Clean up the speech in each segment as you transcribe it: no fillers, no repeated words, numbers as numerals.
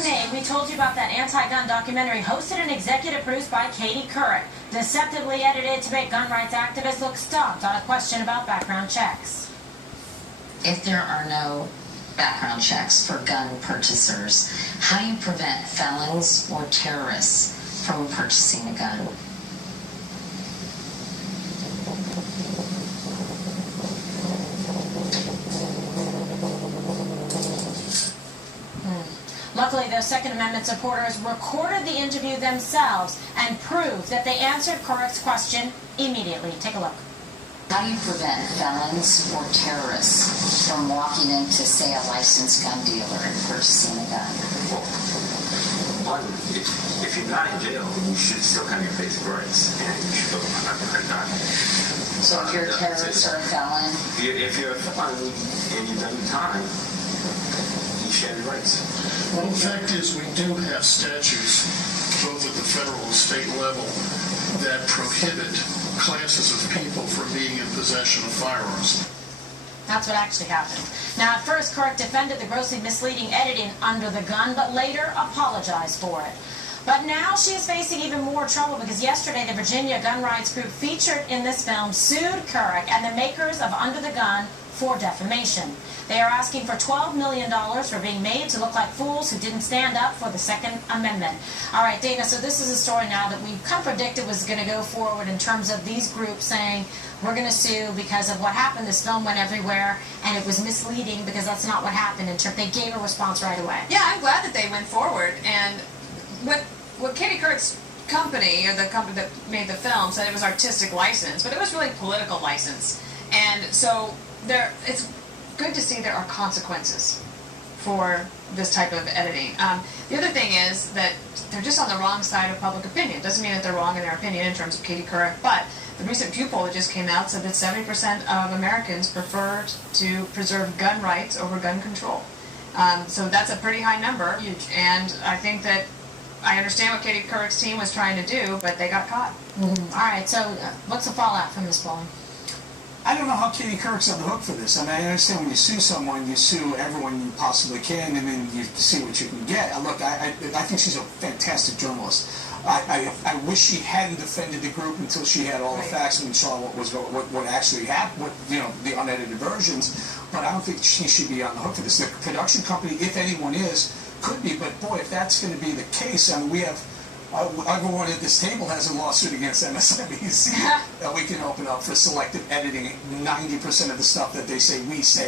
In May, we told you about that anti-gun documentary hosted and executive produced by Couric, deceptively edited to make gun rights activists look stumped on a question about background checks. If there are no background checks for gun purchasers, how do you prevent felons or terrorists from purchasing a gun? Luckily, those Second Amendment supporters recorded the interview themselves and proved that they answered Couric's question immediately. Take a look. How do you prevent felons or terrorists from walking into, say, a licensed gun dealer and purchasing a gun? One, if you're not in jail, you should still have your basic rights, and you should go buy a gun. So if you're a terrorist or a felon? If you're a felon and you've done your time, you should have your rights. Well, the fact is we do have statutes, both at the federal and state level, that prohibit classes of people from being in possession of firearms. That's what actually happened. Now, at first, Couric defended the grossly misleading editing under the gun, but later apologized for it. But now she is facing even more trouble because yesterday the Virginia gun rights group featured in this film sued Couric and the makers of Under the Gun for defamation. They are asking for $12 million for being made to look like fools who didn't stand up for the Second Amendment. All right, Dana, so this is a story now that we kind of predicted was going to go forward in terms of these groups saying, we're going to sue because of what happened. This film went everywhere, and it was misleading because that's not what happened. They gave a response right away. Yeah, I'm glad that they went forward. And what Couric's company, or the company that made the film, said it was artistic license, but it was really political license. And so it's good to see there are consequences for this type of editing. The other thing is that they're just on the wrong side of public opinion. Doesn't mean that they're wrong in their opinion in terms of Couric, but the recent Pew poll that just came out said that 70% of Americans prefer to preserve gun rights over gun control. So that's a pretty high number, and I think that I understand what Couric's team was trying to do, but they got caught. Mm-hmm. All right, so what's the fallout from this polling? I don't know how Couric's on the hook for this. I mean, I understand when you sue someone, you sue everyone you possibly can, and then you see what you can get. Look, I think she's a fantastic journalist. I wish she hadn't defended the group until she had all the facts and saw what actually happened, the unedited versions. But I don't think she should be on the hook for this. The production company, if anyone is, could be. But boy, if that's going to be the case, I mean, we have. Everyone at this table has a lawsuit against MSNBC that we can open up for selective editing 90% of the stuff that they say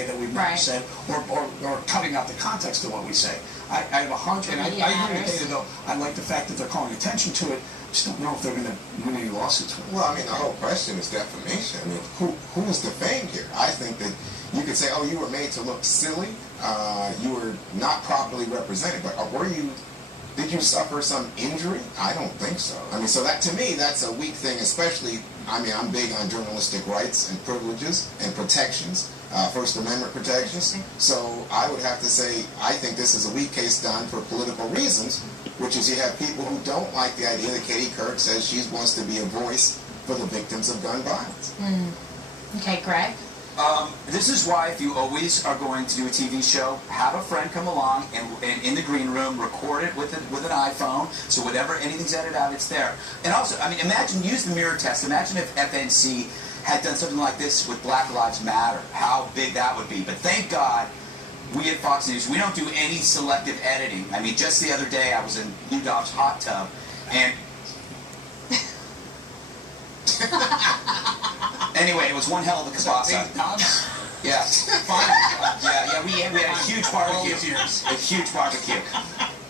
that we've never said, or cutting out the context of what we say. I have a hunch, and I agree with Dana, though. I like the fact that they're calling attention to it. I just don't know if they're going to win any lawsuits with it. Well, I mean, the whole question is defamation. I mean, who is defamed here? I think that you could say, oh, you were made to look silly, you were not properly represented, but did you suffer some injury? I don't think so. I mean, so that, to me, that's a weak thing, especially, I mean, I'm big on journalistic rights and privileges and protections, First Amendment protections. So I would have to say, I think this is a weak case done for political reasons, which is you have people who don't like the idea that Couric says she wants to be a voice for the victims of gun violence. Okay, Greg? This is why, if you always are going to do a TV show, have a friend come along and in the green room, record it with an iPhone, so whatever, anything's edited out, it's there. And also, I mean, use the mirror test. Imagine if FNC had done something like this with Black Lives Matter, how big that would be. But thank God, we at Fox News, we don't do any selective editing. I mean, just the other day, I was in Udov's hot tub, and... Anyway, it was one hell of a kielbasa. Yeah. We had a huge barbecue. A huge barbecue.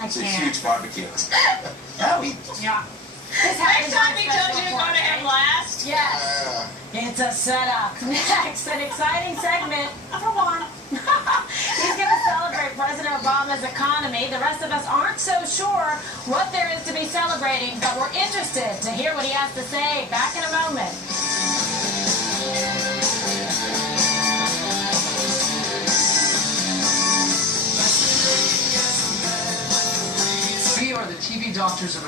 It's a huge barbecue. Yeah. Next time we told you to go to him last. Yes. It's a setup. Next, an exciting segment for one. He's going to celebrate President Obama's economy. The rest of us aren't so sure what there is to be celebrating, but we're interested to hear what he has to say. Back in a moment. We are the TV doctors of